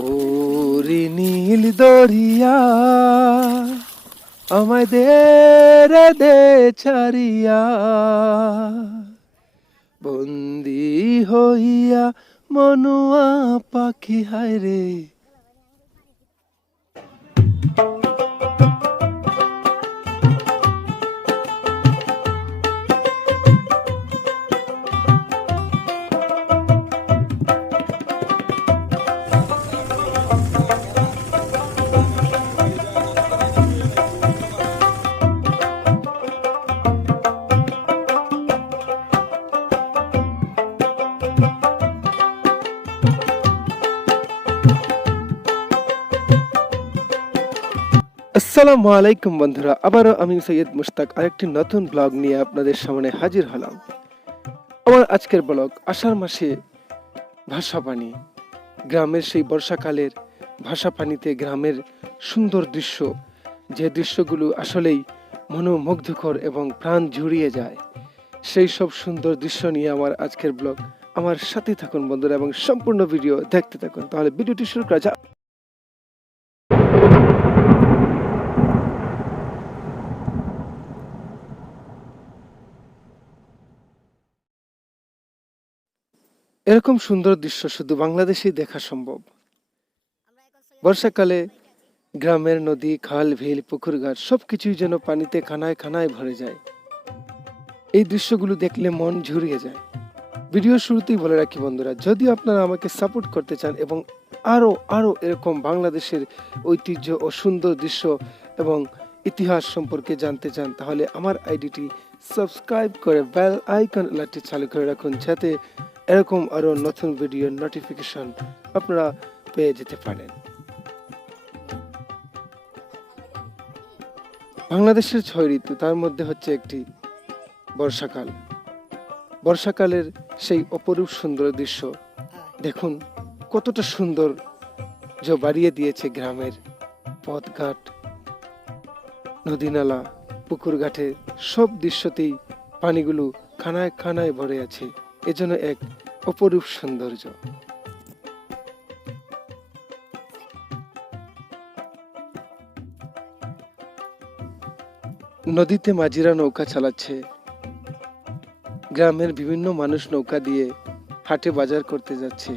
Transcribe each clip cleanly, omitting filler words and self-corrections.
ওরে নীল দরিয়া আমায় দে ছাড়িয়া, বন্দি হইয়া মনুয়া পাখি হায় রে। আসসালামু আলাইকুম বন্ধুরা, আবারও আমি সৈয়দ মুশতাক আরেকটি নতুন ব্লগ নিয়ে আপনাদের সামনে হাজির হলাম। আমার আজকের ব্লগ আষাঢ় মাসে ভাষা পানি, গ্রামের সেই বর্ষাকালের ভাষা পানিতে গ্রামের সুন্দর দৃশ্য, যে দৃশ্যগুলো আসলেই মনোমুগ্ধকর এবং প্রাণ জুড়িয়ে যায়, সেই সব সুন্দর দৃশ্য নিয়ে আমার আজকের ব্লগ। আমার সাথে থাকুন বন্ধুরা এবং সম্পূর্ণ ভিডিও দেখতে থাকুন। তাহলে ভিডিওটি শুরু করা যাক। এরকম সুন্দর দৃশ্য শুধু বাংলাদেশেই দেখা সম্ভব। বর্ষাকালে গ্রামের নদী, খাল, বিল, পুকুর, ঘাট সবকিছুই যেন পানিতে খানায় খানায় ভরে যায়। এই দৃশ্যগুলো দেখলে মন ঝুরিয়ে যায়। ভিডিও শুরুতেই বলে রাখি বন্ধুরা, যদি আপনারা আমাকে সাপোর্ট করতে চান এবং আরো আরো এরকম বাংলাদেশের ঐতিহ্য ও সুন্দর দৃশ্য এবং ইতিহাস সম্পর্কে জানতে চান, তাহলে আমার আইডিটি সাবস্ক্রাইব করে বেল আইকন আলার্টটি চালু করে রাখুন, যাতে এরকম আরো নতুন ভিডিওর নোটিফিকেশন আপনারা পেয়ে যেতে পারেন। বাংলাদেশের 6 ঋতু, তার মধ্যে হচ্ছে একটি বর্ষাকাল। বর্ষাকালের সেই অপরূপ সুন্দর দৃশ্য দেখুন, কতটা সুন্দর বাড়িয়ে দিয়েছে গ্রামের পথঘাট, নদী নালা, পুকুর ঘাটে সব দৃশ্যতেই পানিগুলো খানায় খানায় ভরে আছে। এজন্য এক অপরূপ সৌন্দর্য। নদীতে মাঝিরা নৌকা চালাচ্ছে, গ্রামের বিভিন্ন মানুষ নৌকা দিয়ে হাটে বাজার করতে যাচ্ছে।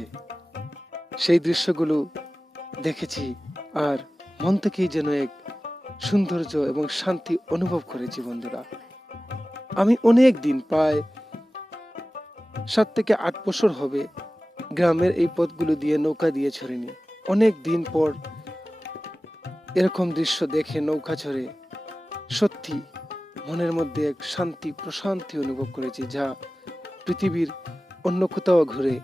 সেই দৃশ্যগুলো দেখেছি আর মন থেকেই যেন এক সৌন্দর্য এবং শান্তি অনুভব করেছি বন্ধুরা। আমি অনেক দিন, প্রায় 7 থেকে 8 বছর হবে গ্রামের এই পথগুলো দিয়ে নৌকা দিয়ে চড়িনি। অনেক দিন পর এরকম দৃশ্য দেখে নৌকা চড়ে সত্যি মনের মধ্যে এক শান্তি, প্রশান্তি অনুভব করেছি, যা পৃথিবীর অন্য কোথাও ঘুরে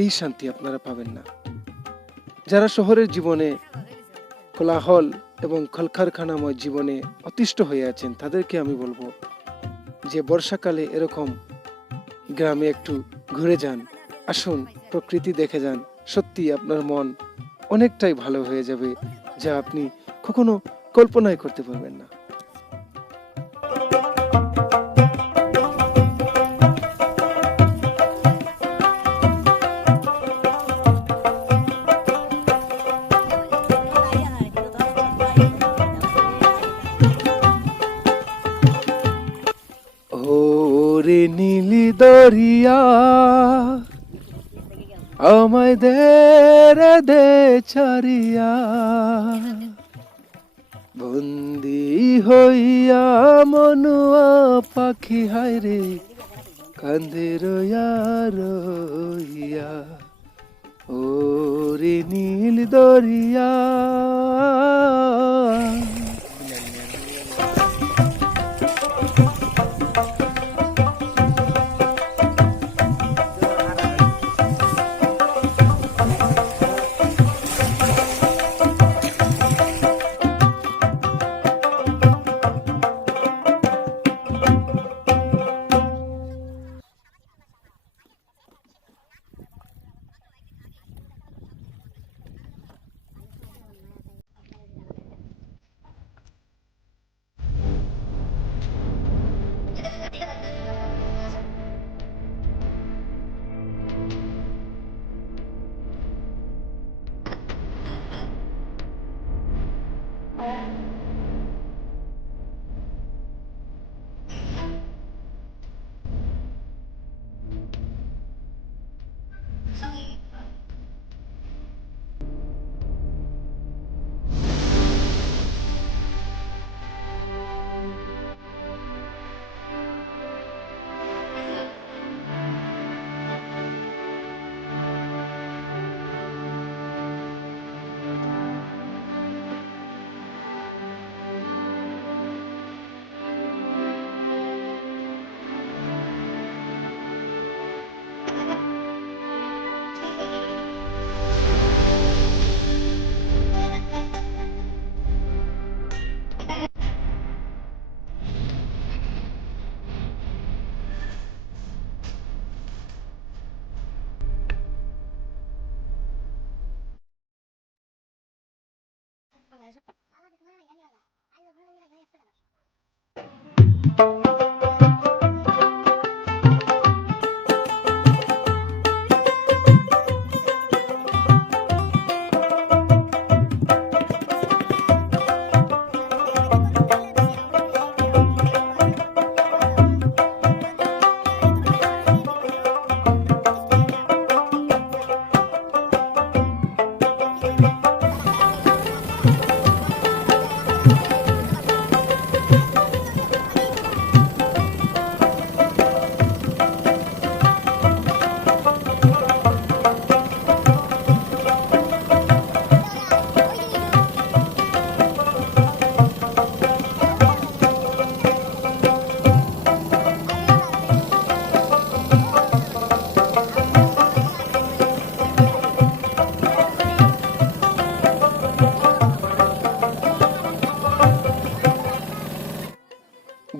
এই শান্তি আপনারা পাবেন না। যারা শহরের জীবনে কোলাহল এবং কলকারখানাময় জীবনে অতিষ্ঠ হয়ে আছেন, তাদেরকে আমি বলবো যে বর্ষাকালে এরকম গ্রামে একটু ঘুরে যান, আসুন, প্রকৃতি দেখে যান। সত্যি আপনার মন অনেকটাই ভালো হয়ে যাবে, যা আপনি কখনো কল্পনাই করতে পারবেন না। ওরে নীলি দরিয়া আমায় দে ছাড়িয়া, বন্দি হইয়া মনুয়া পাখি হায় রে, কান্ধে রইয়া রইয়া। ওরে নীল দরিয়া।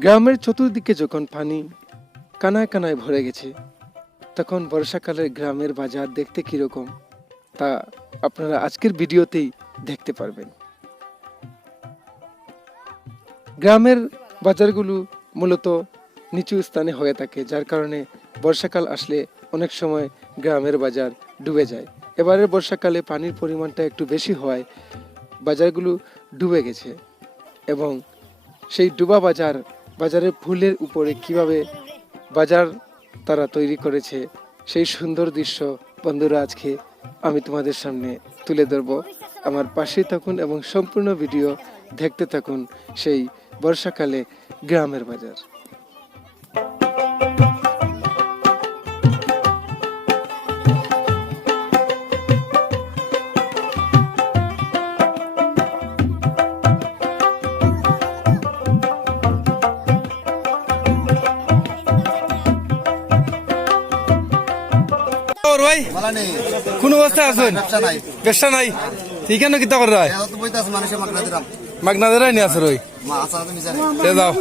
গ্রামের চতুর্দিকে যখন পানি কানায় কানায় ভরে গেছে, তখন বর্ষাকালের গ্রামের বাজার দেখতে কিরকম তা আপনারা আজকের ভিডিওতেই দেখতে পারবেন। গ্রামের বাজারগুলো মূলত নিচু স্থানে হয়ে থাকে, যার কারণে বর্ষাকাল আসলে অনেক সময় গ্রামের বাজার ডুবে যায়। এবারের বর্ষাকালে পানির পরিমাণটা একটু বেশি হওয়ায় বাজারগুলো ডুবে গেছে এবং সেই ডুবা বাজারের ফুলের উপরে কিভাবে বাজার তারা তৈরি করেছে সেই সুন্দর দৃশ্য বন্ধুরা আজকে আমি তোমাদের সামনে তুলে ধরব। আমার পাশেই থাকুন এবং সম্পূর্ণ ভিডিও দেখতে থাকুন সেই বর্ষাকালে গ্রামের বাজার। ভাই কোন অবস্থা আছেন? ব্যবসা নাই ঠিক আছে কিতা করে মাগনা দেরাই নি আছে রই যাও